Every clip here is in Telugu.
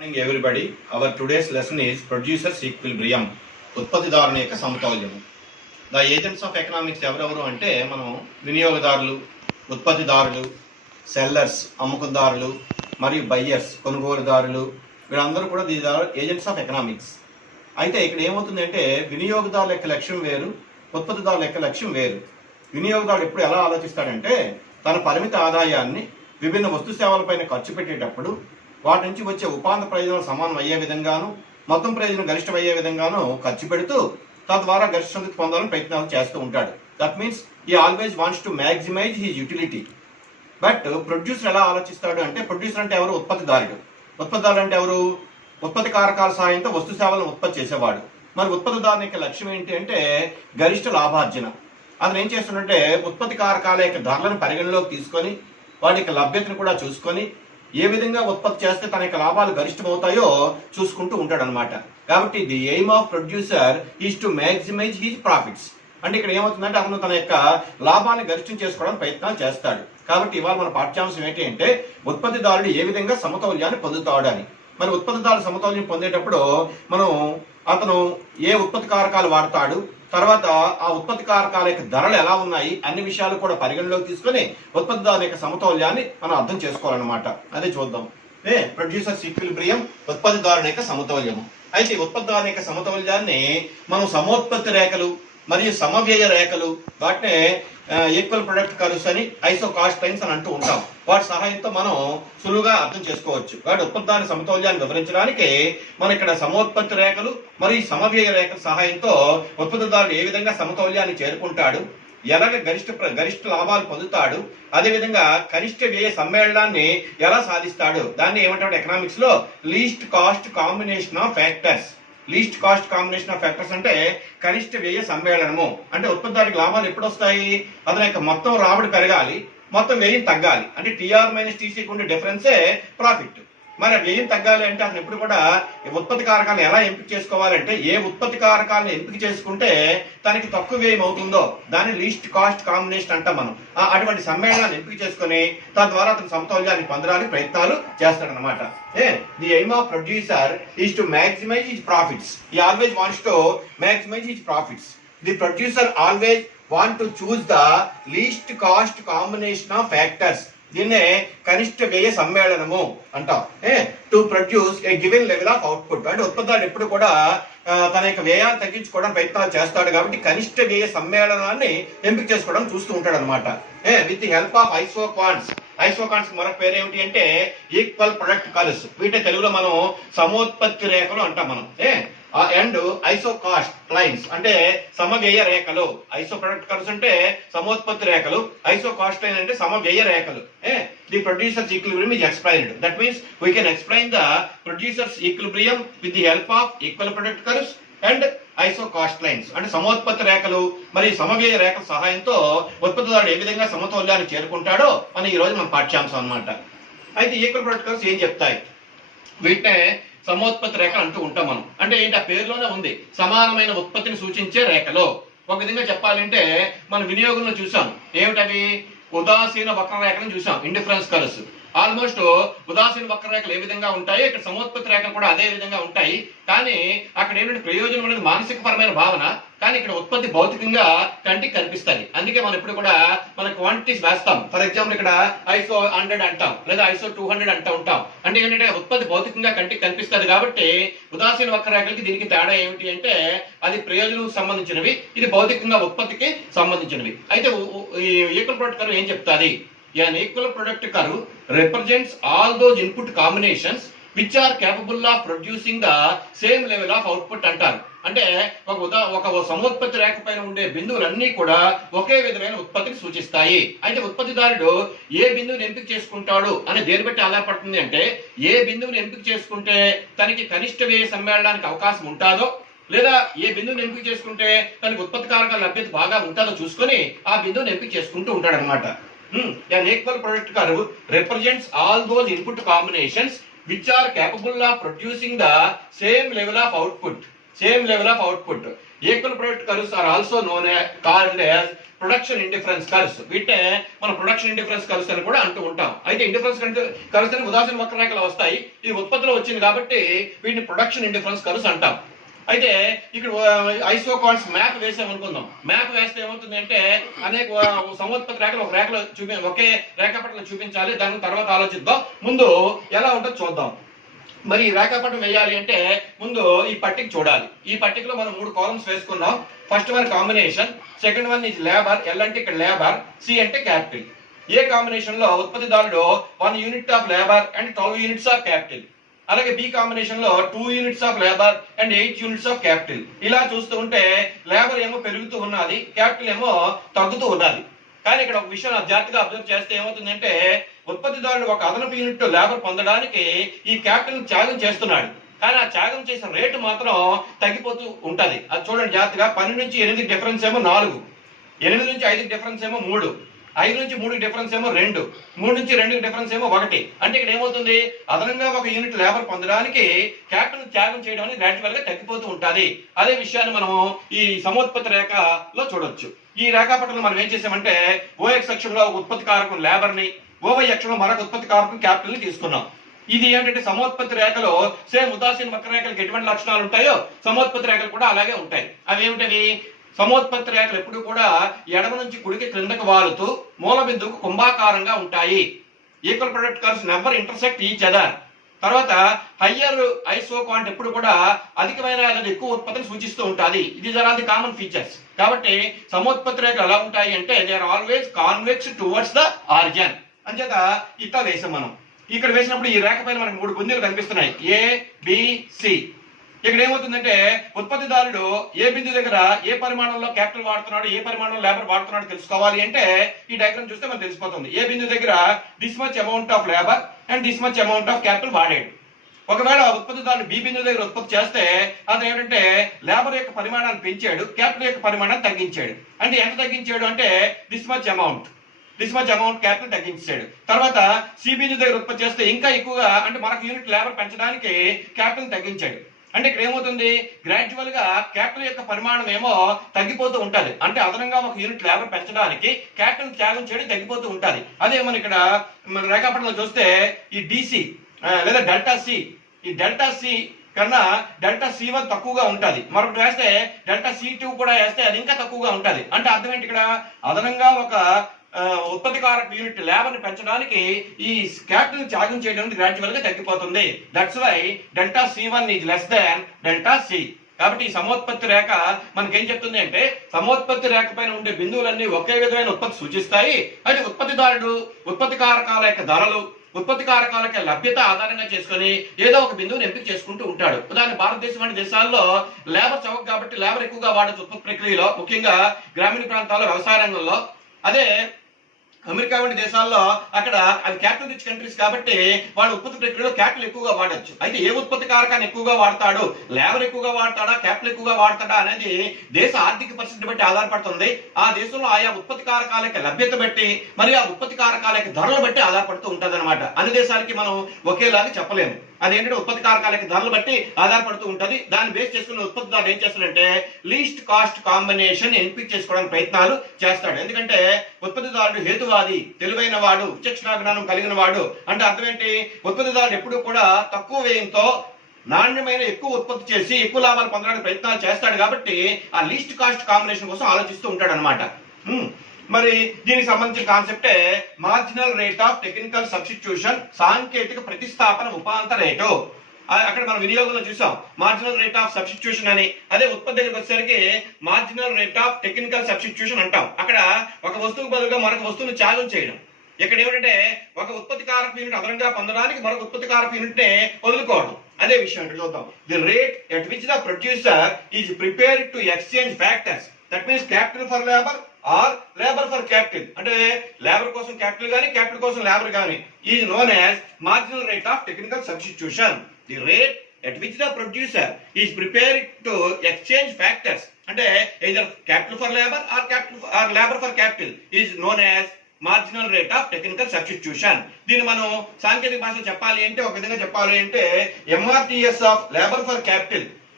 Morning everybody. Our today's lesson is producers equilibrium. ఉత్పత్తిదారుని యొక్క సమతౌల్యము. ద ఏజెంట్స్ ఆఫ్ ఎకనామిక్స్ ఎవరెవరు అంటే మనం వినియోగదారులు, ఉత్పత్తిదారులు, సెల్లర్స్ అమ్ముకుదారులు మరియు బయ్యర్స్ కొనుగోలుదారులు, వీళ్ళందరూ కూడా these are agents of economics. అయితే ఇక్కడ ఏమవుతుందంటే వినియోగదారుల యొక్క లక్ష్యం వేరు, ఉత్పత్తిదారుల యొక్క లక్ష్యం వేరు. వినియోగదారుడు ఎప్పుడు ఎలా ఆలోచిస్తాడంటే తన పరిమిత ఆదాయాన్ని విభిన్న వస్తు సేవలపైన ఖర్చు పెట్టేటప్పుడు వాటి నుంచి వచ్చే ఉపాంత ప్రయోజనాలు సమానం అయ్యే విధంగాను, మొత్తం ప్రయోజనం గరిష్టమయ్యే విధంగాను ఖర్చు పెడుతూ తద్వారా గరిష్ట సంతృప్తి పొందాలని ప్రయత్నాలు చేస్తూ ఉంటాడు. దట్ మీన్స్ ఈ always wants to maximise his utility. But producer ఎలా ఆలోచిస్తాడు అంటే, ప్రొడ్యూసర్ అంటే ఎవరు? ఉత్పత్తిదారుడు. ఉత్పత్తిదారుడు అంటే ఎవరు? ఉత్పత్తి కారకాల సహాయంతో వస్తు సేవలను ఉత్పత్తి చేసేవాడు. మరి ఉత్పత్తిదారుని యొక్క లక్ష్యం ఏంటి అంటే గరిష్ట లాభార్జన. అతను ఏం చేస్తుందంటే ఉత్పత్తి కారకాల యొక్క ధరలను పరిగణలోకి తీసుకొని వాటి యొక్క లభ్యతను కూడా చూసుకొని ఏ విధంగా ఉత్పత్తి చేస్తే తన యొక్క లాభాలు గరిష్టమవుతాయో చూసుకుంటూ ఉంటాడు అనమాట. కాబట్టి the aim of producer is to maximise his profits. అంటే ఇక్కడ ఏమవుతుందంటే అతను తన యొక్క లాభాన్ని గరిష్టం చేసుకోవడానికి ప్రయత్నాలు చేస్తాడు. కాబట్టి ఇవాళ మన పాఠ్యాంశం ఏంటి అంటే ఉత్పత్తిదారుడు ఏ విధంగా సమతౌల్యాన్ని పొందుతాడు అని. మరి ఉత్పత్తిదారుడు సమతౌల్యం పొందేటప్పుడు మనం అతను ఏ ఉత్పత్తి కారకాలు వాడతాడు, తర్వాత ఆ ఉత్పత్తి కారకాల యొక్క ధరలు ఎలా ఉన్నాయి, అన్ని విషయాలు కూడా పరిగణలోకి తీసుకొని ఉత్పత్తిదారుని యొక్క సమతౌల్యాన్ని మనం అర్థం చేసుకోవాలన్నమాట. అదే చూద్దాం. ప్రొడ్యూసర్స్ ఈక్విలిబ్రియం, ఉత్పత్తిదారుని యొక్క సమతౌల్యము. అయితే ఉత్పత్తిదారుని యొక్క సమతౌల్యాన్ని మనం సమోత్పత్తి రేఖలు మరియు సమవ్యయ రేఖలు, వాటినే ఈక్వల్ ప్రొడక్ట్ కర్వ్స్ అని, ఐసో కాస్ట్ లైన్స్ అని అంటూ ఉంటాం. వాటి సహాయంతో మనం సులువుగా అర్థం చేసుకోవచ్చు. వాటి ఉత్పత్తిదారుని సమతౌల్యాన్ని వివరించడానికి మనం ఇక్కడ సమోత్పత్తి రేఖలు మరియు సమవ్యయ రేఖల సహాయంతో ఉత్పత్తిదారుడు ఏ విధంగా సమతౌల్యాన్ని చేరుకుంటాడు, ఎలాగ గరిష్ట లాభాలు పొందుతాడు, అదేవిధంగా కనిష్ట వ్యయ సమ్మేళనాన్ని ఎలా సాధిస్తాడు, దాన్ని ఏమంటాడు ఎకనామిక్స్ లో least cost combination of factors. Least cost combination of factors అంటే కనిష్ట వ్యయ సమ్మేళనము. అంటే ఉత్పత్తిదారుడికి లాభాలు ఎప్పుడు వస్తాయి? అతని యొక్క మొత్తం రాబడి పెరగాలి, మొత్తం వ్యయం తగ్గాలి. అంటే టీఆర్ మైనస్ టీసీకి ఉండే డిఫరెన్సే ప్రాఫిట్. మరి వ్యయం తగ్గాలి అంటే అతను ఎప్పుడు కూడా ఉత్పత్తి కారకాలను ఎలా ఎంపిక చేసుకోవాలంటే ఏ ఉత్పత్తి కారకాలను ఎంపిక చేసుకుంటే తనకి తక్కువ వ్యయం అవుతుందో దాన్ని లీస్ట్ కాస్ట్ కాంబినేషన్ అంటాం మనం. అటువంటి సమ్మేళనాన్ని ఎంపిక చేసుకుని తద్వారా అతను సమతౌల్యాన్ని పొందడానికి ప్రయత్నాలు చేస్తాడనమాట. The aim of producer is to maximise his profits. He always wants to maximise his profits. The producer always want to choose the least cost combination of factors. దీన్నే కనిష్ట వ్యయ సమ్మేళనము అంటాం. To produce a given level of output. అంటే ఉత్పత్తిదారుడు ఎప్పుడు కూడా తన యొక్క వ్యయాన్ని తగ్గించుకోవడానికి ప్రయత్నాలు చేస్తాడు. కాబట్టి కనిష్ట వ్యయ సమ్మేళనాన్ని ఎంపిక చేసుకోవడం చూస్తూ ఉంటాడు అనమాట. With the help of ఐసో quants. ఐసో quants మరొక పేరు ఏమిటి అంటే ఈక్వల్ ప్రొడక్ట్ కర్వ్స్. వీటి తెలుగులో మనం సమోత్పత్తి రేఖలు అంటాం మనం. అండ్ ఐసో కాస్ట్ లైన్స్ అంటే సమవ్యయ రేఖలు. ఐసో ప్రొడక్ట్ కర్వ్స్ అంటే సమోత్పత్తి రేఖలు, ఐసో కాస్ట్ లైన్ అంటే సమవ్యయ రేఖలు. The producers equilibrium is explained. That means we can explain the producer's equilibrium with the help of equal product curves and ఐసో cost lines. అంటే సమోత్పత్తి రేఖలు మరియు సమవ్యయ రేఖల సహాయంతో ఉత్పత్తిదారుడు ఏ విధంగా సమతౌల్యాన్ని చేరుకుంటాడో మన ఈ రోజు మన పాఠ్యాంశం అన్నమాట. అయితే ఈక్వల్ ప్రొడక్ట్ కర్వ్స్ ఏం చెప్తాయి? వీటినే సమోత్పత్తి రేఖ అంటూ ఉంటాం మనం. అంటే ఏంటి? ఆ పేరులోనే ఉంది, సమానమైన ఉత్పత్తిని సూచించే రేఖలు. ఒక విధంగా చెప్పాలంటే మన వినియోగంలో చూసాం ఏమిటవి? ఉదాసీన వక్రరేఖలను చూసాం, ఇండిఫరెన్స్ కర్వ్స్. ఆల్మోస్ట్ ఉదాసీన వక్రరేఖలు ఏ విధంగా ఉంటాయి, ఇక్కడ సమోత్పత్తి రేఖలు కూడా అదే విధంగా ఉంటాయి. కానీ అక్కడ ఏంటంటే ప్రయోజనం అనేది మానసిక పరమైన భావన, కానీ ఇక్కడ ఉత్పత్తి భౌతికంగా కంటికి కనిపిస్తుంది. అందుకే మనం ఇప్పుడు కూడా మన క్వాంటిటీస్ వేస్తాం. ఫర్ ఎగ్జాంపుల్ ఇక్కడ ఐసో 100 అంటాం, లేదా ఐసో 200 అంటూ ఉంటాం. అంటే ఏంటంటే ఉత్పత్తి భౌతికంగా కంటికి కనిపిస్తుంది. కాబట్టి ఉదాసీన వక్రరేఖలకి దీనికి తేడా ఏమిటి అంటే అది ప్రయోజనం సంబంధించినవి, ఇది భౌతికంగా ఉత్పత్తికి సంబంధించినవి. అయితే ఈక్వల్ ప్రొడక్ట్ కర్వ్ ఏం చెప్తాది? An equal product curve represents all those input combinations which are capable of producing the same level of output అంటారు. అంటే ఒక సమోత్పత్తి రేఖ పైన ఉండే బిందువులన్నీ కూడా ఒకే విధమైన ఉత్పత్తిని సూచిస్తాయి. అయితే ఉత్పత్తిదారుడు ఏ బిందువుని ఎంపిక చేసుకుంటాడు అని దేని బట్టి ఆధారపడుతుంది అంటే ఏ బిందువుని ఎంపిక చేసుకుంటే తనకి కనిష్ట వ్యయ సమ్మేళనానికి అవకాశం ఉంటుందో, లేదా ఏ బిందువుని ఎంపిక చేసుకుంటే తనకి ఉత్పత్తి కారకాల లభ్యత బాగా ఉంటుందో చూసుకొని ఆ బిందువుని ఎంపిక చేసుకుంటూ ఉంటాడు అనమాట. An equal product curve represents all those input combinations which are capable of producing the same level of output. same level of output. Equal product curves are also called as production indifference curves. వీటినే మనం ప్రొడక్షన్ ఇండిఫరెన్స్ కర్వ్స్ అని కూడా అంటూ ఉంటాం. అయితే ఇండిఫరెన్స్ కర్వ్స్ అని ఉదాసీన వక్రరేఖలు వస్తాయి. ఇది ఉత్పత్తిలో వచ్చింది కాబట్టి వీటిని ప్రొడక్షన్ ఇండిఫరెన్స్ కర్వ్స్ అంటాం. అయితే ఇక్కడ ఐసో క్వాంట్స్ మ్యాప్ వేసామనుకుందాం. మ్యాప్ వేస్తే ఏమవుతుంది అంటే అనేక సముత్పత్తి రేఖలు ఒక రేఖలో ఒకే రేఖాపటంలో చూపించాలి. దాని తర్వాత ఆలోచిద్దాం. ముందు ఎలా ఉంటుందో చూద్దాం. మరి ఈ రేఖాపటం వేయాలి అంటే ముందు ఈ పట్టిక చూడాలి. ఈ పట్టికలో మనం 3 కాలమ్స్ వేసుకున్నాం. First one combination, second one is labour, L అంటే ఇక్కడ లేబర్, సి అంటే క్యాపిటల్. ఏ కాంబినేషన్ లో ఉత్పత్తిదారుడు 1 unit of labour and 12 units of capital. అలాగే బి కాంబినేషన్ లో 2 units of labour and 8 units of capital. ఇలా చూస్తూ ఉంటే లేబర్ ఏమో పెరుగుతూ ఉన్నది, క్యాపిటల్ ఏమో తగ్గుతూ ఉన్నది. కానీ ఇక్కడ ఒక విషయం జాగ్రత్తగా అబ్జర్వ్ చేస్తే ఏమవుతుందంటే ఉత్పత్తిదారుడు ఒక అదనపు యూనిట్ లేబర్ పొందడానికి ఈ క్యాపిటల్ త్యాగం చేస్తున్నాడు. కానీ ఆ త్యాగం చేసిన రేటు మాత్రం తగ్గిపోతూ ఉంటది. అది చూడండి జాగ్రత్తగా. 12 నుంచి 8 డిఫరెన్స్ ఏమో 4, 8 నుంచి 5 డిఫరెన్స్ ఏమో 3, 5 నుంచి 3 డిఫరెన్స్ ఏమో 2, 3 నుంచి 2 డిఫరెన్స్ ఏమో 1. అంటే ఇక్కడ ఏమవుతుంది, అదనంగా ఒక యూనిట్ లేబర్ పొందడానికి క్యాపిటల్ త్యాగం చేయడం అనేది గ్రాడ్యువల్ గా తగ్గిపోతూ ఉంటది. అదే విషయాన్ని మనం ఈ సమోత్పత్తి రేఖలో చూడొచ్చు. ఈ రేఖాపటంలో మనం ఏం చేసామంటే ఓఎక్స్ అక్షంలో ఉత్పత్తి కారకం లేబర్ ని, ఓవై అక్షంలో మరొక ఉత్పత్తి కారకం క్యాపిటల్ ని తీసుకున్నాం. ఇది ఏంటంటే సమోత్పత్తి రేఖలో సేమ్ ఉదాసీన వక్రరేఖలకు ఎటువంటి లక్షణాలు ఉంటాయో సమోత్పత్తి రేఖలు కూడా అలాగే ఉంటాయి. అవి ఏమిటవి? సమోత్పత్తి రేఖలు ఎప్పుడు కూడా ఎడమ నుంచి కుడికి క్రిందకు వాలుతూ మూల బిందువుకు కుంభాకారంగా ఉంటాయి. Equal product curves never intersect each other. తర్వాత హయ్యర్ ఐసో క్వాంట్ ఎప్పుడు కూడా అధికమైన ఎక్కువ ఉత్పత్తిని సూచిస్తూ ఉంటుంది. ఇది ఆర్ ది కామన్ ఫీచర్స్. కాబట్టి సమోత్పత్తి రేఖలు ఎలా ఉంటాయి అంటే they are always convex towards the origin. అంచేత ఇట్లా వేసాం మనం. ఇక్కడ వేసినప్పుడు ఈ రేఖ పైన మనకు 3 బిందువులు కనిపిస్తున్నాయి, ఏ బి సి. ఇక్కడ ఏమవుతుందంటే ఉత్పత్తిదారుడు ఏ బిందువు దగ్గర ఏ పరిమాణంలో క్యాపిటల్ వాడుతున్నాడు, ఏ పరిమాణంలో లేబర్ వాడుతున్నాడు తెలుసుకోవాలి అంటే ఈ డయాగ్రామ్ చూస్తే మనకు తెలిసిపోతుంది. ఏ బిందువు దగ్గర this much amount of labour and this much amount of capital వాడాడు. ఒకవేళ ఉత్పత్తిదారుడు బి బిందువు దగ్గర ఉత్పత్తి చేస్తే అది ఏంటంటే లేబర్ యొక్క పరిమాణాన్ని పెంచాడు, క్యాపిటల్ యొక్క పరిమాణాన్ని తగ్గించాడు. అంటే ఎంత తగ్గించాడు అంటే దిస్ మచ్ అమౌంట్ క్యాపిటల్ తగ్గించాడు. తర్వాత సి బిందువు దగ్గర ఉత్పత్తి చేస్తే ఇంకా ఎక్కువగా అంటే మనకు యూనిట్ లేబర్ పెంచడానికి క్యాపిటల్ తగ్గించాడు. అంటే ఇక్కడ ఏమవుతుంది, గ్రాడ్యువల్ గా క్యాపిటల్ యొక్క పరిమాణం ఏమో తగ్గిపోతూ ఉంటది. అంటే అదనంగా ఒక యూనిట్ లేబర్ పెంచడానికి క్యాపిటల్ త్యాగం చేయడం తగ్గిపోతూ ఉంటది. అదే మనం ఇక్కడ రేఖాపటంలో చూస్తే ఈ డిసి లేదా డెల్టా సి, ఈ డెల్టా సి కన్నా డెల్టా C1 తక్కువగా ఉంటది. మరొకటి వేస్తే డెల్టా C2 కూడా వేస్తే అది ఇంకా తక్కువగా ఉంటది. అంటే అర్థం ఏంటి, ఇక్కడ అదనంగా ఒక ఉత్పత్తికారక యూనిట్ లేబర్ ని పెంచడానికి ఈ క్యాపిటల్ త్యాగం చేయడం గ్రాడ్యువల్ గా తగ్గిపోతుంది. That's Y delta C1 is less than delta C. కాబట్టి ఈ సమోత్పత్తి రేఖ మనకేం చెప్తుంది అంటే సమోత్పత్తి రేఖ పైన ఉండే బిందువులన్నీ ఒకే విధమైన ఉత్పత్తి సూచిస్తాయి. అయితే ఉత్పత్తిదారుడు ఉత్పత్తి కారకాల యొక్క ధరలు, ఉత్పత్తి కారకాల యొక్క లభ్యత ఆధారంగా చేసుకుని ఏదో ఒక బిందువుని ఎంపిక చేసుకుంటూ ఉంటాడు. ఉదాహరణ భారతదేశం వంటి దేశాల్లో లేబర్ చౌక కాబట్టి లేబర్ ఎక్కువగా వాడచ్చు ఉత్పత్తి ప్రక్రియలో, ముఖ్యంగా గ్రామీణ ప్రాంతాల్లో వ్యవసాయ రంగంలో. అదే అమెరికా వంటి దేశాల్లో అక్కడ అది క్యాపిటల్ రిచ్ కంట్రీస్ కాబట్టి వాళ్ళు ఉత్పత్తి ప్రక్రియలో క్యాపిటల్ ఎక్కువగా వాడచ్చు. అయితే ఏ ఉత్పత్తి కారకాన్ని ఎక్కువగా వాడతాడు, లేబర్ ఎక్కువగా వాడతాడా, క్యాపిటల్ ఎక్కువగా వాడతాడా అనేది దేశ ఆర్థిక పరిస్థితిని బట్టి ఆధారపడుతుంది. ఆ దేశంలో ఆయా ఉత్పత్తి కారకాల యొక్క లభ్యత బట్టి మరియు ఆ ఉత్పత్తి కారకాల యొక్క ధరలు బట్టి ఆధారపడుతూ ఉంటది అనమాట. అన్ని దేశాలకి మనం ఒకేలాగా చెప్పలేము. అదేంటంటే ఉత్పత్తి కారకాల యొక్క ధరలు బట్టి ఆధారపడుతూ ఉంటది. దాన్ని బేస్ చేసుకున్న ఉత్పత్తిదారుడు ఏం చేస్తాడంటే లీస్ట్ కాస్ట్ కాంబినేషన్ ఎంపిక చేసుకోవడానికి ప్రయత్నాలు చేస్తాడు. ఎందుకంటే ఉత్పత్తిదారుడు హేతువాది, తెలివైన వాడు, విచక్షణ జ్ఞానం కలిగిన వాడు. అంటే అర్థం ఏంటి, ఉత్పత్తిదారుడు ఎప్పుడు కూడా తక్కువ వ్యయంతో నాణ్యమైన ఎక్కువ ఉత్పత్తి చేసి ఎక్కువ లాభాలు పొందడానికి ప్రయత్నాలు చేస్తాడు. కాబట్టి ఆ లీస్ట్ కాస్ట్ కాంబినేషన్ కోసం ఆలోచిస్తూ ఉంటాడు అనమాట. మరి దీనికి సంబంధించిన కాన్సెప్టే marginal rate of technical substitution, సాంకేతిక ప్రతిస్థాపన ఉపాంత రేటు. అక్కడ మనం వినియోగంలో చూసాం మార్జినల్ రేట్ ఆఫ్ సబ్స్టిట్యూషన్ అని. అదే ఉత్పత్తి దగ్గరికి వచ్చేసరికి marginal rate of technical substitution అంటాం. అక్కడ ఒక వస్తువుకు బదులుగా మరొక వస్తువును త్యాగం చేయడం. ఇక్కడ ఏమిటంటే ఒక ఉత్పత్తి కారక యూనిట్ అదనంగా పొందడానికి మరొక ఉత్పత్తి కారక యూనిట్ నే వదులుకోవడం. అదే విషయం ఇక్కడ చూద్దాం. The rate at which the producer is prepared to exchange factors, that means capital for labour are labour for capital. అంటే లేబర్ కోసం క్యాపిటల్ గానీ క్యాపిటల్ కోసం లేబర్ గానీ is known as marginal rate of technical substitution. The rate at which the producer is prepared to exchange factors, అంటే either capital for labor or labor for capital is known as marginal rate of technical substitution. దీన్ని మనం సాంకేతిక భాషలో చెప్పాలి అంటే ఒక విధంగా చెప్పాలి అంటే MRTS of labor for capital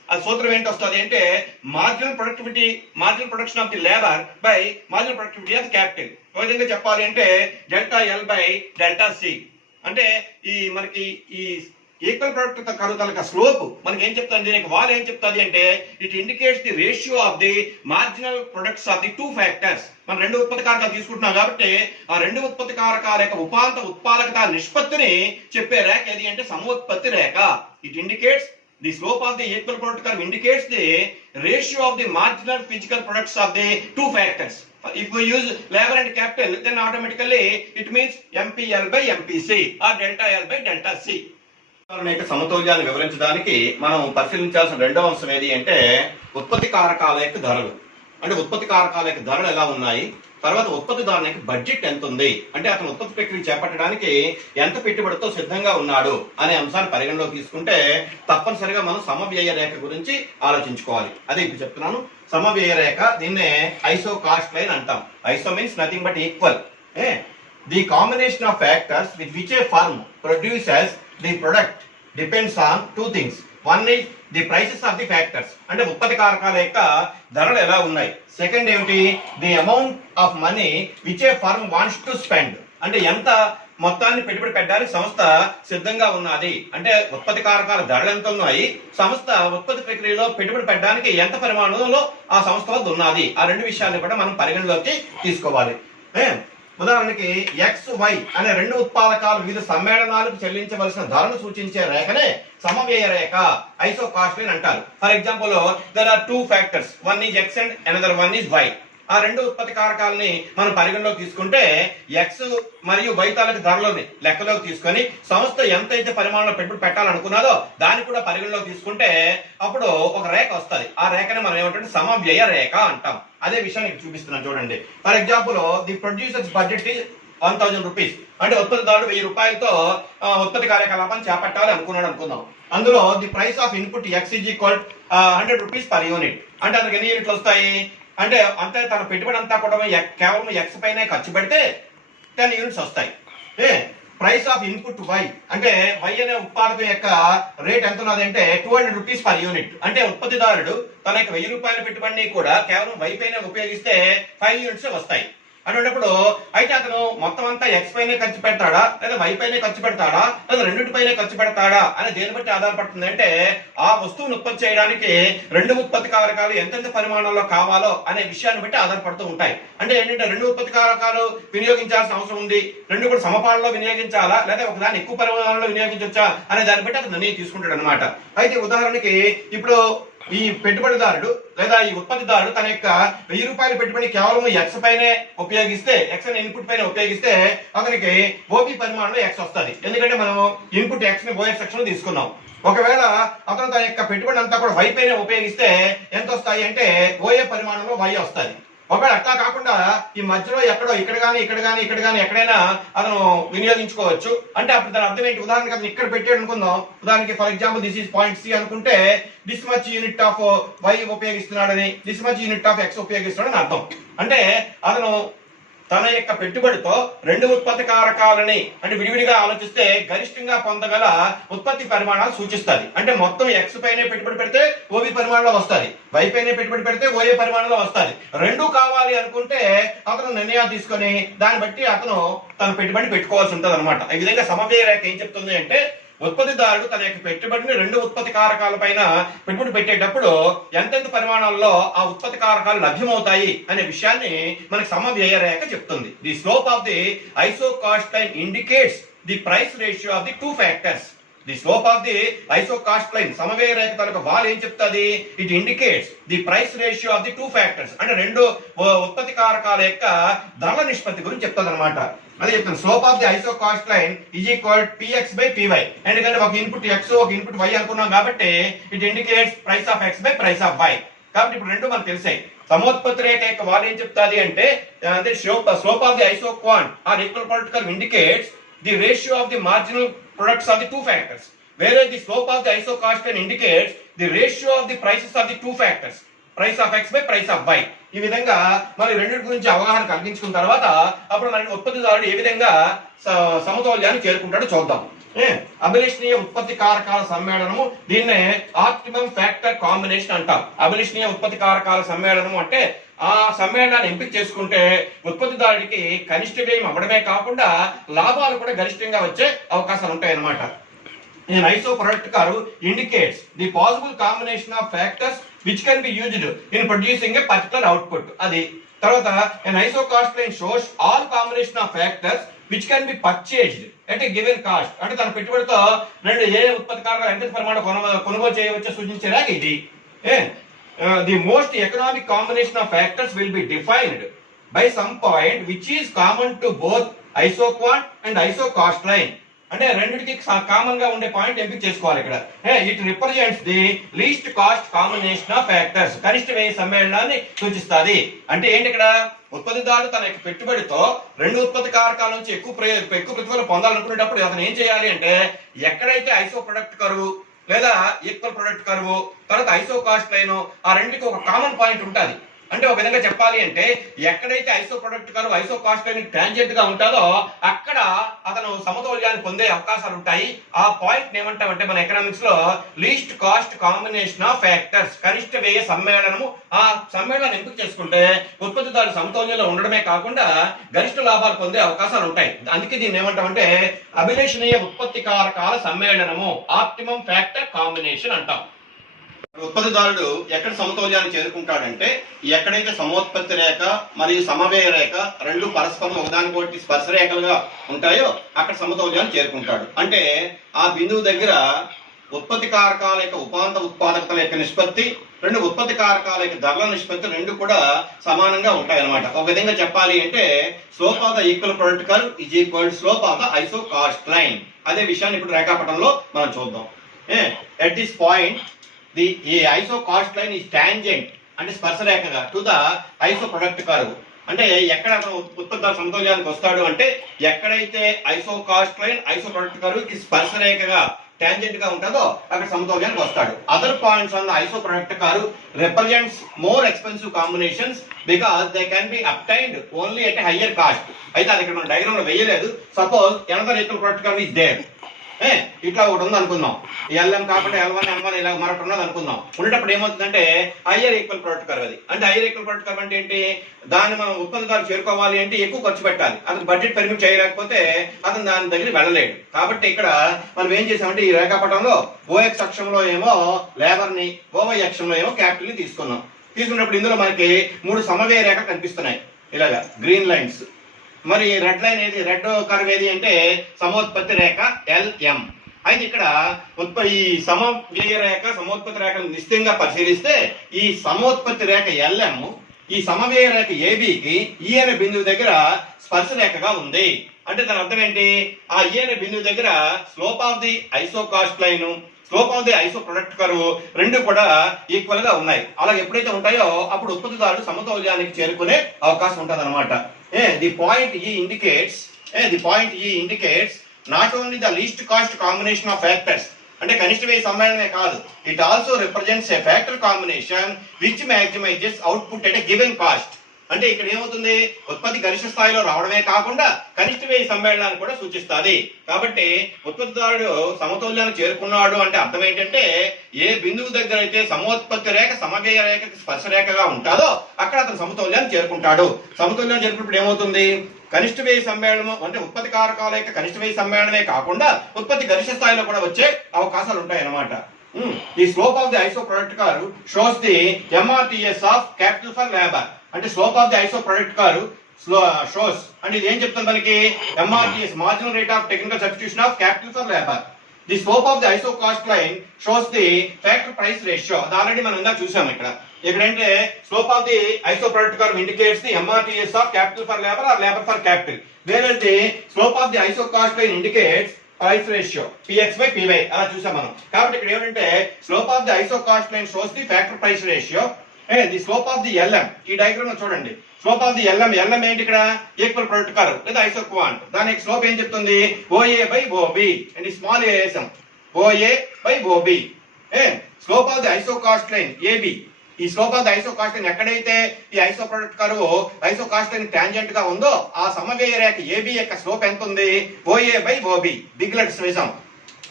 ఆ సూత్రం ఏంటి వస్తుంది అంటే marginal production of the labour by marginal productivity of capital. ఒక విధంగా చెప్పాలి అంటే delta L by delta C. అంటే ఈ మనకి ఈ ఈక్వల్ ప్రొడక్ట్ కరువు తాలూకా స్లోప్ మనకి ఏం చెప్తుంది, దీనికి వాల్ ఏం చెప్తుంది అంటే it indicates the ratio of the marginal products of the two factors. మనం రెండు ఉత్పత్తి కారకాలు తీసుకుంటున్నాం కాబట్టి ఆ రెండు ఉత్పత్తి కారకాల యొక్క ఉత్పాదకత నిష్పత్తిని చెప్పే రేఖ ఏది అంటే సమోత్పత్తి రేఖ. It indicates the slope of the equal product curve indicates the ratio of the marginal physical products of the two factors. If we use labor and capital, then automatically it means MPL by MPC or delta L by delta C. సమతౌల్యాన్ని వివరించడానికి మనం పరిశీలించాల్సిన రెండవ అంశం ఏది అంటే ఉత్పత్తి కారకాల యొక్క ధరలు. అంటే ఉత్పత్తి కారకాల యొక్క ధరలు ఎలా ఉన్నాయి, తర్వాత ఉత్పత్తిదారుని యొక్క బడ్జెట్ ఎంత ఉంది, అంటే అతను ఉత్పత్తి ప్రక్రియ చేపట్టడానికి ఎంత పెట్టుబడితో సిద్ధంగా ఉన్నాడు అనే అంశాన్ని పరిగణలోకి తీసుకుంటే తప్పనిసరిగా మనం సమవ్యయ రేఖ గురించి ఆలోచించుకోవాలి. అదే ఇప్పుడు చెప్తున్నాను. సమవ్యయ రేఖ, దీన్నే ఐసో కాస్ట్ లైన్ అంటాం. ఐసో means nothing but equal. The combination of factors with which A firm produces the product depends on two things. One is the prices of the factors, అంటే ఉత్పత్తి కారకాల యొక్క ధరలు ఎలా ఉన్నాయి. సెకండ్ ఏమిటి, the amount of money which A firm wants to spend, అంటే ఎంత మొత్తాన్ని పెట్టుబడి పెట్టడానికి సంస్థ సిద్ధంగా ఉన్నది. అంటే ఉత్పత్తి కారకాల ధరలు ఎంత ఉన్నాయి, సంస్థ ఉత్పత్తి ప్రక్రియలో పెట్టుబడి పెట్టడానికి ఎంత పరిమాణంలో ఆ సంస్థ వద్ద ఉన్నది. ఆ రెండు విషయాన్ని కూడా మనం పరిగణలోకి తీసుకోవాలి. ఉదాహరణకి XY అనే రెండు ఉత్పాదకాలు వివిధ సమ్మేళనాలకు చెల్లించవలసిన ధరను సూచించే రేఖనే సమవ్యయ రేఖ, ఐసో కాస్ట్ లైన్ అంటారు. For example, there are two factors, one is X and another one is Y. ఆ రెండు ఉత్పత్తి కారకాలని మనం పరిగణలోకి తీసుకుంటే X మరియు Y తాలూకు ధరలోని లెక్కలోకి తీసుకొని సంస్థ ఎంతైతే పరిమాణంలో పెట్టుబడి పెట్టాలనుకున్నదో దాన్ని కూడా పరిగణలోకి తీసుకుంటే అప్పుడు ఒక రేఖ వస్తుంది. ఆ రేఖని మనం ఏమంటే సమవ్యయ రేఖ అంటాం. అదే విషయాన్ని ఇక్కడ చూపిస్తున్నాను చూడండి. For example, the producers budget is 1000 rupees. అంటే ఉత్పత్తిదారుడు 1000 రూపాయలతో ఉత్పత్తి కార్యకలాపాన్ని చేపట్టాలి అనుకున్నాడు అనుకుందాం. అందులో the price of input X is equal 100 rupees per unit. అంటే అందుకు ఎన్ని యూనిట్లు వస్తాయి అంటే అంతే, తన పెట్టుబడి అంతా కూడా కేవలం X పైనే ఖర్చు పెడితే 10 యూనిట్స్ వస్తాయి. ప్రైస్ ఆఫ్ ఇన్పుట్ Y, అంటే Y అనే ఉత్పాదకం యొక్క రేట్ ఎంత ఉన్నది అంటే 200 రూపీస్ పర్ యూనిట్. అంటే ఉత్పత్తిదారుడు తన యొక్క 1000 రూపాయల పెట్టుబడిని కూడా కేవలం Y పైన ఉపయోగిస్తే 5 యూనిట్స్ వస్తాయి. అటువంటిప్పుడు అయితే అతను మొత్తం అంతా X పైనే ఖర్చు పెడతాడా లేదా Y పైనే ఖర్చు పెడతాడా లేదా రెండింటిపైనే ఖర్చు పెడతాడా అని దేని బట్టి ఆధారపడుతుంది అంటే ఆ వస్తువును ఉత్పత్తి చేయడానికి రెండు ఉత్పత్తి కారకాలు ఎంతెంత పరిమాణంలో కావాలో అనే విషయాన్ని బట్టి ఆధారపడుతూ ఉంటాయి. అంటే ఏంటంటే రెండు ఉత్పత్తి కారకాలు వినియోగించాల్సిన అవసరం ఉంది, రెండు కూడా సమపాలలో వినియోగించాలా లేదా ఒకదాన్ని ఎక్కువ పరిమాణంలో వినియోగించవచ్చా అనే దాన్ని బట్టి అతను నిర్ణయం తీసుకుంటాడు అనమాట. అయితే ఉదాహరణకి ఇప్పుడు ఈ పెట్టుబడిదారుడు లేదా ఈ ఉత్పత్తిదారుడు తన యొక్క 1000 రూపాయల పెట్టుబడి కేవలం X పైనే ఉపయోగిస్తే, X అనే ఇన్పుట్ పైన ఉపయోగిస్తే అతనికి ఓపీ పరిమాణంలో X వస్తుంది. ఎందుకంటే మనం ఇన్పుట్ X ని OX సెక్షన్ తీసుకున్నాం. ఒకవేళ అతను తన యొక్క పెట్టుబడి అంతా కూడా Y పైన ఉపయోగిస్తే ఎంత వస్తాయి అంటే OA పరిమాణంలో Y వస్తుంది. ఒకవేళ అట్లా కాకుండా ఈ మధ్యలో ఎక్కడో ఇక్కడ కానీ ఎక్కడైనా అతను వినియోగించుకోవచ్చు. అంటే అప్పుడు దాని అర్థం ఏంటి, ఉదాహరణకి అతను ఇక్కడ పెట్టాడు అనుకుందాం. ఉదాహరణకి for example this is point C అనుకుంటే this much unit of Y ఉపయోగిస్తున్నాడని, this much unit of X ఉపయోగిస్తున్నాడని అర్థం. అంటే అతను తన యొక్క పెట్టుబడితో రెండు ఉత్పత్తి కారకాలని అంటే విడివిడిగా ఆలోచిస్తే గరిష్టంగా పొందగల ఉత్పత్తి పరిమాణాలు సూచిస్తుంది. అంటే మొత్తం X పైనే పెట్టుబడి పెడితే OB పరిమాణంలో వస్తుంది, Y పైనే పెట్టుబడి పెడితే OA పరిమాణంలో వస్తుంది. రెండు కావాలి అనుకుంటే అతను నిర్ణయాలు తీసుకొని దాన్ని బట్టి అతను తన పెట్టుబడి పెట్టుకోవాల్సి ఉంటుంది అనమాట. ఈ విధంగా సమవ్యయ రేఖ ఏం చెప్తుంది అంటే ఉత్పత్తిదారుడు తన యొక్క పెట్టుబడిని రెండు ఉత్పత్తి కారకాల పైన పెట్టుబడి పెట్టేటప్పుడు ఎంతెంత పరిమాణాల్లో ఆ ఉత్పత్తి కారకాలు లభ్యమవుతాయి అనే విషయాన్ని మనకి సమవ్యయ రేఖ చెప్తుంది. The slope of the ఐసో cost line indicates the price ratio of the two factors. The slope of the ఐసో cost line సమవ్యయ రేఖ తనకు వాల్ ఏం చెప్తుంది, it indicates the price ratio of the two factors. అంటే రెండు ఉత్పత్తి కారకాల యొక్క ధరల నిష్పత్తి గురించి చెప్తుంది అనమాట. అదే చెప్తాను, slope of the ఐసో cost line is equal PX by PY. ఎందుకంటే ఒక ఇన్పుట్ X ఒక ఇన్పుట్ Y అనుకున్నాం కాబట్టి it indicates price of X by price of Y. కాబట్టి ఇప్పుడు రెండు మనకు తెలిసాయి. సమోత్పత్తి రేఖ యొక్క వాల్ ఏం చెప్తాది అంటే slope of the ఐసో quant are equal political indicates the ratio of the marginal products of the two factors, whereas the slope of the iso cost line indicates the ratio of the prices of the two factors, price of X by price of Y. ఈ విధంగా మనం రెండింటి గురించి అవగాహన కలిగించుకున్న తర్వాత అప్పుడు మన ఉత్పత్తిదారుడు ఏ విధంగా సమతౌల్యాన్ని చేరుకుంటాడో చూద్దాం. అభిలషణీయ ఉత్పత్తి కారకాల సమ్మేళనము, దీన్నే ఆప్టిమం ఫ్యాక్టర్ కాంబినేషన్ అంటాం. అభిలషణీయ ఉత్పత్తి కారకాల సమ్మేళనము అంటే ఆ సమ్మేళనాన్ని ఎంపిక చేసుకుంటే ఉత్పత్తిదారుడికి కనిష్ట వ్యయం అవ్వడమే కాకుండా లాభాలు కూడా గరిష్టంగా వచ్చే అవకాశాలు ఉంటాయి అన్నమాట. An isoproduct curve indicates the possible combination of factors which can be used in producing a particular output. అది తర్వాత an isocost line shows all combination of factors which can be purchased at a given cost. అంటే తన పెట్టుబడితో రెండు ఏ ఉత్పత్తి కారకాలు ఎంత పరిమాణం కొనుగోలు చేయవచ్చో సూచించేలాగా ఇది. The most economic combination of factors will be defined by some point which is common to both isoquant and isocost line. అంటే రెండింటికి కామన్ గా ఉండే పాయింట్ ఎంపిక చేసుకోవాలి ఇక్కడ. It represents the least cost combination of factors. కనిష్ట వ్యయ సమ్మేళనాన్ని సూచిస్తుంది. అంటే ఏంటి ఇక్కడ, ఉత్పత్తిదారుడు తన యొక్క పెట్టుబడితో రెండు ఉత్పత్తి కారకాల నుంచి ఎక్కువ ప్రతిఫలం పొందాలనుకునేటప్పుడు అతను ఏం చేయాలి అంటే, ఎక్కడైతే ఐసో ప్రొడక్ట్ కరువు లేదా ఈక్వల్ ప్రొడక్ట్ కరువు తర్వాత ఐసో కాస్ట్ లైన్, ఆ రెండింటికి ఒక కామన్ పాయింట్ ఉంటుంది. అంటే ఒక విధంగా చెప్పాలి అంటే, ఎక్కడైతే ఐసో ప్రొడక్ట్ కరువు ఐసో కాస్ట్ లైన్ టాంజెంట్ గా ఉంటుందో అక్కడ అతను సమతౌల్యాన్ని పొందే అవకాశాలు ఉంటాయి. ఆ పాయింట్ ఏమంటామంటే మన ఎకనామిక్స్ లో least cost combination of factors, కనిష్ట వ్యయ సమ్మేళనము. ఆ సమ్మేళనాన్ని ఎంపిక చేసుకుంటే ఉత్పత్తిదారు సమతౌల్యంలో ఉండడమే కాకుండా గరిష్ట లాభాలు పొందే అవకాశాలు ఉంటాయి. అందుకే దీన్ని ఏమంటామంటే అభిలషణీయ ఉత్పత్తి కారకాల సమ్మేళనము, ఆప్టిమం ఫ్యాక్టర్ కాంబినేషన్ అంటాం. ఉత్పత్తిదారుడు ఎక్కడ సమతౌల్యాన్ని చేరుకుంటాడంటే, ఎక్కడైతే సమోత్పత్తి రేఖ మరియు సమవ్యయ రేఖ రెండు పరస్పరం ఒకదానికొకటి స్పర్శ రేఖలుగా ఉంటాయో అక్కడ సమతౌల్యాన్ని చేరుకుంటాడు. అంటే ఆ బిందువు దగ్గర ఉత్పత్తి కారకాల యొక్క ఉపాంత ఉత్పాదకతల యొక్క నిష్పత్తి, రెండు ఉత్పత్తి కారకాల యొక్క ధరల నిష్పత్తి రెండు కూడా సమానంగా ఉంటాయి అన్నమాట. ఒక విధంగా చెప్పాలి అంటే slope of the equal product curve is equal to slope of the ఐసో cost line. అదే విషయాన్ని ఇప్పుడు రేఖాపటంలో మనం చూద్దాం. At this point the iso cost line is tangent అంటే స్పర్శ రేఖగా టు ద ఐసో ప్రొడక్ట్ కర్వ్. అంటే ఎక్కడ అతను ఉత్పత్తిదారు సమతౌల్యానికి వస్తాడు అంటే, ఎక్కడైతే ఐసో కాస్ట్ లైన్ ఐసో ప్రొడక్ట్ కర్వ్ కి స్పర్శ రేఖగా టాంజెంట్ గా ఉంటుందో అక్కడ సమతౌల్యానికి వస్తాడు. Other points on the ఐసో product curve represents more expensive combinations because they can be obtained only at higher cost. అయితే అది ఇక్కడ మనం డయాగ్రామ్ లో వేయలేదు. Suppose another equal product curve is there. ఇట్లా ఒకటి ఉంది అనుకుందాం, ఎల్ఎం కాకుండా ఎల్1 M1 ఇలా మరొకటి ఉన్నది అనుకుందాం. ఉండేటప్పుడు ఏమవుతుందంటే హయ్యర్ ఈక్వల్ ప్రొడక్ట్ కర్వ్. అది అంటే హయ్యర్ ఈక్వల్ ప్రొడక్ట్ కర్వ్ అంటే ఏంటి, దాన్ని మనం ఉత్పత్తిదారు చేరుకోవాలి అంటే ఎక్కువ ఖర్చు పెట్టాలి. అతను బడ్జెట్ పెర్మిట్ చేయలేకపోతే అతను దాని దగ్గర వెళ్ళలేడు. కాబట్టి ఇక్కడ మనం ఏం చేసామంటే ఈ రేఖాపటంలో ఓఎక్స్ అక్షంలో ఏమో లేబర్ ని, ఓవై అక్షంలో ఏమో క్యాపిటల్ ని తీసుకున్నాం. తీసుకున్నప్పుడు ఇందులో మనకి మూడు సమవ్యయ రేఖ కనిపిస్తున్నాయి ఇలాగా గ్రీన్ లైన్స్. మరి రెడ్ లైన్ ఏది, రెడ్ కర్వ్ ఏది అంటే సమోత్పత్తి రేఖ LM. అయితే ఇక్కడ ఈ సమవ్యయ రేఖ సమోత్పత్తి రేఖను నిశ్చితంగా పరిశీలిస్తే ఈ సమోత్పత్తి రేఖ LM ఈ సమవ్యయ రేఖ ABకి ఈ అనే బిందువు దగ్గర స్పర్శ రేఖగా ఉంది. అంటే దాని అర్థం ఏంటి, ఆ ఈ అనే బిందువు దగ్గర slope of the ఐసో cost line, slope of the ఐసో product curve రెండు కూడా ఈక్వల్ గా ఉన్నాయి. అలా ఎప్పుడైతే ఉంటాయో అప్పుడు ఉత్పత్తిదారుడు సమతౌల్యానికి చేరుకునే అవకాశం ఉంటుంది అనమాట. The point E indicates not only the least cost combination of factors, అంటే కనిష్ట వ్యయ సమ్మేళనమే కాదు, it also represents A factor combination which మాక్సిమైజెస్ output at a given cost. అంటే ఇక్కడ ఏమవుతుంది, ఉత్పత్తి గరిష్ట స్థాయిలో రావడమే కాకుండా కనిష్ట వ్యయ సమ్మేళనాన్ని కూడా సూచిస్తుంది. కాబట్టి ఉత్పత్తిదారుడు సమతౌల్యాన్ని చేరుకున్నాడు అంటే అర్థం ఏంటంటే, ఏ బిందువు దగ్గర అయితే సమోత్పత్తి రేఖ సమవ్యయ రేఖకి స్పర్శ రేఖగా ఉంటుందో అక్కడ అతను సమతౌల్యాన్ని చేరుకుంటాడు. సమతౌల్యాన్ని చేరుకున్నప్పుడు ఏమవుతుంది, కనిష్ట వ్యయ సమ్మేళనం అంటే ఉత్పత్తి కారకాల యొక్క కనిష్ట వ్యయ సమ్మేళనమే కాకుండా ఉత్పత్తి గరిష్ట స్థాయిలో కూడా వచ్చే అవకాశాలు ఉంటాయి అన్నమాట. The slope of the iso product curve shows the MRTS of capital for labor. అంటే slope of the ఐసో product curve shows అంటే ఇది ఏం చెప్తుంది మనకి, MRTS marginal rate of technical substitution of capital for labour. The slope of the ఐసో cost line shows the factor price ratio. అది ఆల్రెడీ మనం ఇందాక చూసాం. ఇక్కడంటే slope of the ఐసో product curve indicates the MRTS of capital for labour are labour for capital. వేరేది slope of the ఐసో cost line indicates price ratio PX/PY అలా చూసాం మనం. కాబట్టి ఇక్కడ ఏమంటే slope of the ఐసో cost line shows the factor price ratio. The slope of the LM ఈ డయాగ్రామ్ లో చూడండి, స్లోప్ ఆఫ్ ది LM ఏంటి ఇక్కడ, ఈక్వల్ ప్రొడక్ట్ కర్వ్ లేదా ఐసో క్వాంట్. దానికి స్లోప్ ఏం చెప్తుంది, OA/OB అండ్ స్మాల్ a వేసాం, OA/OB. Slope of the ఐసో cost line AB, ఈ slope of the ఐసో cost line ఎక్కడైతే ఈ ఐసో product curve ఐసో cost line tangent గా ఉందో ఆ సమవ్యయ రేఖ AB యొక్క స్లోప్ ఎంత ఉంది, OA/OB. బిగ్ లెటర్స్ వేసాం,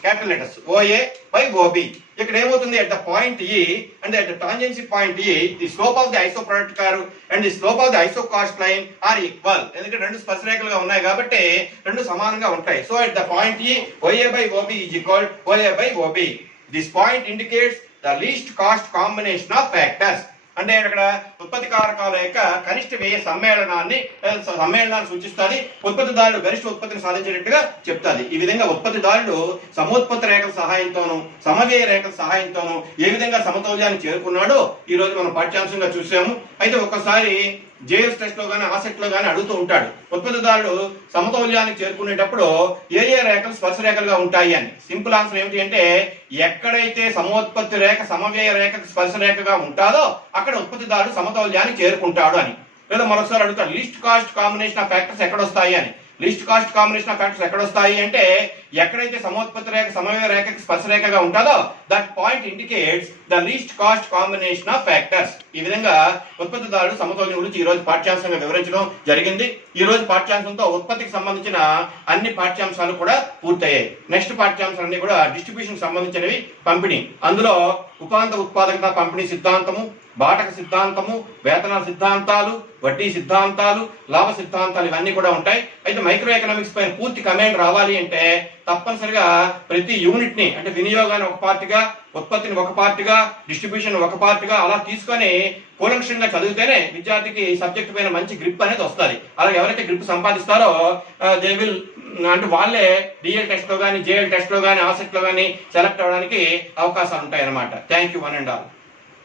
capital letters OA by OB. ఇక్కడ ఏమవుతుంది, అట్ ద పాయింట్ ఈ and at the tangency point ఈ the slope of the ఐసో product curve and the slope of the ఐసో cost line are equal. ఎందుకంటే రెండు స్పర్శరేఖలుగా ఉన్నాయి కాబట్టి రెండు సమానంగా ఉంటాయి. సో అట్ ద పాయింట్ ఈ OA by OB is equal OA by OB. This point indicates the least cost combination of factors. అంటే ఇక్కడ ఉత్పత్తి కారకాల యొక్క కనిష్ట వ్యయ సమ్మేళనాన్ని సూచిస్తుంది. ఉత్పత్తిదారుడు గరిష్ట ఉత్పత్తిని సాధించేటట్టుగా చెప్తాది. ఈ విధంగా ఉత్పత్తిదారుడు సమోత్పత్తి రేఖల సహాయంతోనూ సమవ్యయ రేఖల సహాయంతోనూ ఏ విధంగా సమతౌల్యాన్ని చేరుకున్నాడో ఈ రోజు మనం పాఠ్యాంశంగా చూసాము. అయితే ఒక్కసారి జేఎస్ టెస్ట్ లో కానీ ఆసెట్ లో కానీ అడుగుతూ ఉంటాడు, ఉత్పత్తిదారుడు సమతౌల్యానికి చేరుకునేటప్పుడు ఏ రేఖలు స్పర్శ రేఖలుగా ఉంటాయి అని. సింపుల్ ఆన్సర్ ఏమిటి అంటే, ఎక్కడైతే సమోత్పత్తి రేఖ సమవ్యయ రేఖకు స్పర్శ రేఖగా ఉంటాదో అక్కడ ఉత్పత్తిదారుడు సమతౌల్యానికి చేరుకుంటాడు అని. లేదా మరొకసారి అడుగుతాడు, least cost combination of factors ఎక్కడ వస్తాయి అని. Least cost combination of factors ఎక్కడ వస్తాయి అంటే, ఎక్కడైతే సమోత్పత్తి రేఖ సమవ్యయ రేఖకి స్పర్శ రేఖగా ఉంటుందో that point indicates the least cost combination of factors. ఈ విధంగా ఉత్పత్తిదారుడు సమతౌల్యం గురించి ఈ రోజు పాఠ్యాంశంగా వివరించడం జరిగింది. ఈ రోజు పాఠ్యాంశంతో ఉత్పత్తికి సంబంధించిన అన్ని పాఠ్యాంశాలు కూడా పూర్తయ్యాయి. నెక్స్ట్ పాఠ్యాంశాలన్నీ కూడా డిస్ట్రిబ్యూషన్ సంబంధించినవి, పంపిణీ. అందులో ఉపాంత ఉత్పాదకత పంపిణీ సిద్ధాంతము, బాటక సిద్ధాంతము, వేతనాల సిద్ధాంతాలు, వడ్డీ సిద్ధాంతాలు, లాభ సిద్ధాంతాలు ఇవన్నీ కూడా ఉంటాయి. అయితే మైక్రో ఎకనామిక్స్ పైన పూర్తి కమాండ్ రావాలి అంటే తప్పనిసరిగా ప్రతి యూనిట్ ని, అంటే వినియోగాన్ని ఒక పార్టీగా, ఉత్పత్తిని ఒక పార్టీగా, డిస్ట్రిబ్యూషన్ ఒక పార్టీగా అలా తీసుకొని కూలంకషంగా చదివితేనే విద్యార్థికి సబ్జెక్ట్ పైన మంచి గ్రిప్ అనేది వస్తుంది. అలా ఎవరైతే గ్రిప్ సంపాదిస్తారో దే విల్ అంటే వాళ్ళే డిఎల్ టెస్ట్ లో కానీ, జేఎల్ టెస్ట్ లో కానీ, ఆసెట్ లో కానీ సెలెక్ట్ అవ్వడానికి అవకాశాలు ఉంటాయి అన్నమాట. Thank you one and all.